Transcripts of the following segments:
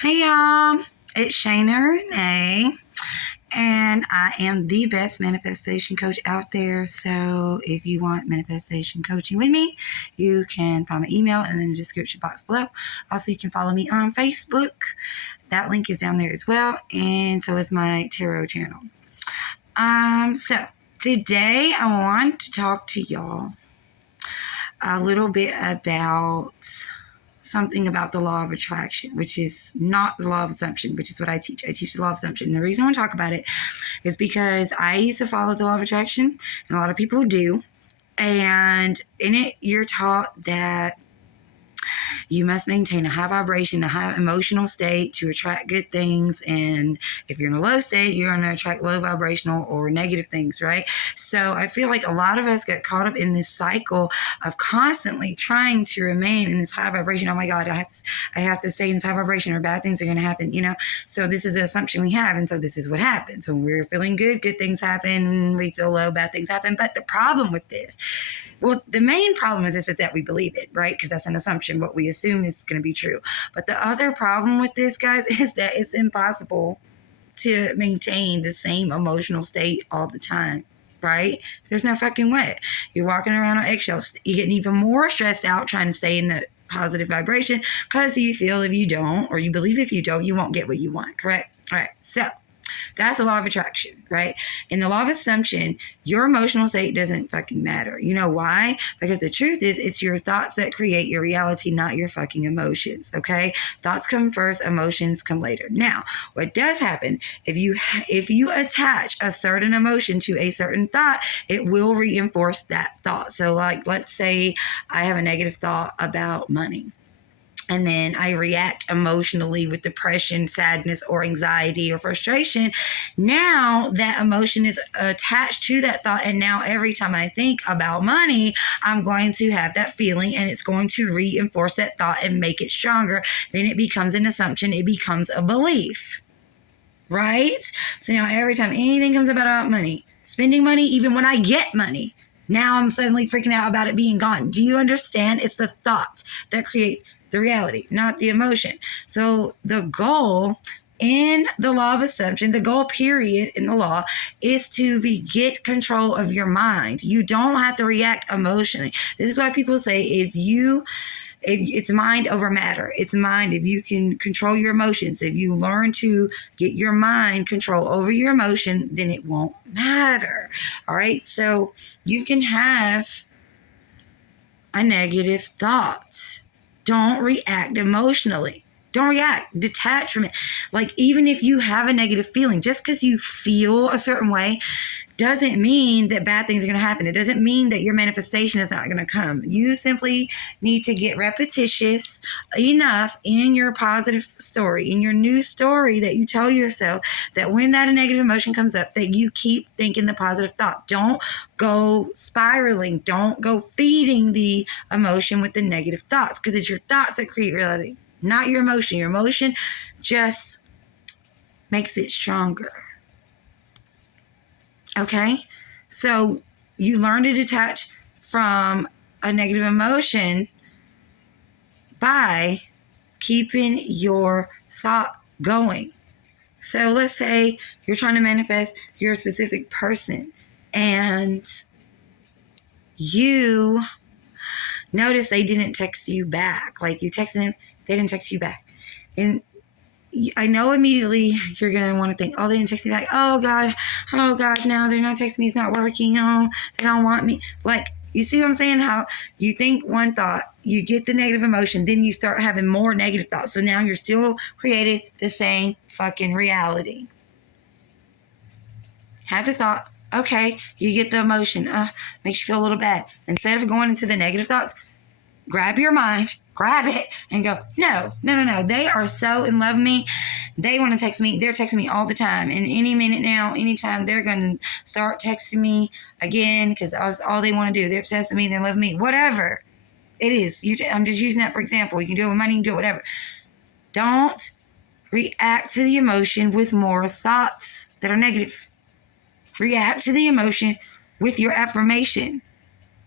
Hey y'all, it's Shayna Renee, and I am the best manifestation coach out there. So if you want manifestation coaching with me, you can find my email in the description box below. Also, you can follow me on Facebook. That link is down there as well, and so is my tarot channel. So today I want to talk to y'all a little bit about something about the law of attraction, which is not the law of assumption, which is what I teach. I teach the law of assumption. And the reason I want to talk about it is because I used to follow the law of attraction, and a lot of people do. And in it, you're taught that you must maintain a high vibration, a high emotional state to attract good things. And if you're in a low state, you're going to attract low vibrational or negative things, right? So I feel like a lot of us get caught up in this cycle of constantly trying to remain in this high vibration. Oh my God, I have to stay in this high vibration or bad things are going to happen, So this is an assumption we have. And so this is what happens. When we're feeling good things happen. We feel low, bad things happen. But the problem with this, the main problem is that we believe it, right? Because that's an assumption, what we assume is going to be true. But the other problem with this, guys, is that it's impossible to maintain the same emotional state all the time, right? There's no fucking way. You're walking around on eggshells. You're getting even more stressed out trying to stay in the positive vibration because you feel if you don't, or you believe if you don't, you won't get what you want, correct? All right, so that's the law of attraction, right? In the law of assumption, your emotional state doesn't fucking matter. You know why? Because the truth is, it's your thoughts that create your reality, not your fucking emotions, okay? Thoughts come first, emotions come later. Now, what does happen, if you attach a certain emotion to a certain thought, it will reinforce that thought. So like, let's say I have a negative thought about money, and then I react emotionally with depression, sadness, or anxiety or frustration. Now that emotion is attached to that thought. And now every time I think about money, I'm going to have that feeling, and it's going to reinforce that thought and make it stronger. Then it becomes an assumption. It becomes a belief, right? So now every time anything comes about money, spending money, even when I get money, now I'm suddenly freaking out about it being gone. Do you understand? It's the thought that creates the reality, not the emotion. So the goal in the law of assumption, the goal period in the law, is to get control of your mind. You don't have to react emotionally. This is why people say if it's mind over matter. It's mind. If you can control your emotions, if you learn to get your mind control over your emotion, then it won't matter. All right. So you can have a negative thought. Don't react emotionally. Don't react. Detach from it. Like, even if you have a negative feeling, just because you feel a certain way doesn't mean that bad things are going to happen. It doesn't mean that your manifestation is not going to come. You simply need to get repetitious enough in your positive story, in your new story that you tell yourself, that when that negative emotion comes up, that you keep thinking the positive thought. Don't go spiraling. Don't go feeding the emotion with the negative thoughts, because it's your thoughts that create reality, not your emotion. Your emotion just makes it stronger. Okay, so you learn to detach from a negative emotion by keeping your thought going. So let's say you're trying to manifest your specific person, and you notice they didn't text you back. Like, you texted them, they didn't text you back. And I know immediately you're going to want to think, oh, they didn't text me back. Oh, God, no, they're not texting me. It's not working. Oh, they don't want me. Like, you see what I'm saying? How you think one thought, you get the negative emotion, then you start having more negative thoughts. So now you're still creating the same fucking reality. Have the thought, okay, you get the emotion, makes you feel a little bad. Instead of going into the negative thoughts, grab your mind, grab it, and go, no. They are so in love with me. They want to text me. They're texting me all the time. And any minute now, anytime, they're going to start texting me again, because that's all they want to do. They're obsessed with me. They love me. Whatever it is. I'm just using that for example. You can do it with money. You can do it whatever. Don't react to the emotion with more thoughts that are negative. React to the emotion with your affirmation.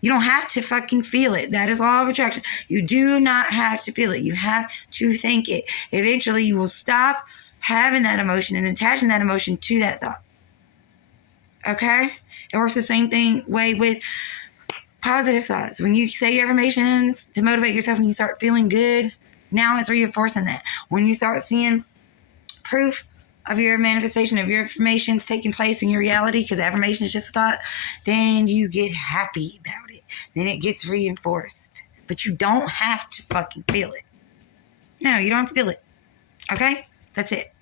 You don't have to fucking feel it. That is law of attraction. You do not have to feel it. You have to think it. Eventually, you will stop having that emotion and attaching that emotion to that thought. Okay? It works the same way with positive thoughts. When you say your affirmations to motivate yourself and you start feeling good, now it's reinforcing that. When you start seeing proof of your manifestation, of your affirmations taking place in your reality, because affirmation is just a thought, then you get happy about it. Then it gets reinforced. But you don't have to fucking feel it. No, you don't have to feel it. Okay? That's it.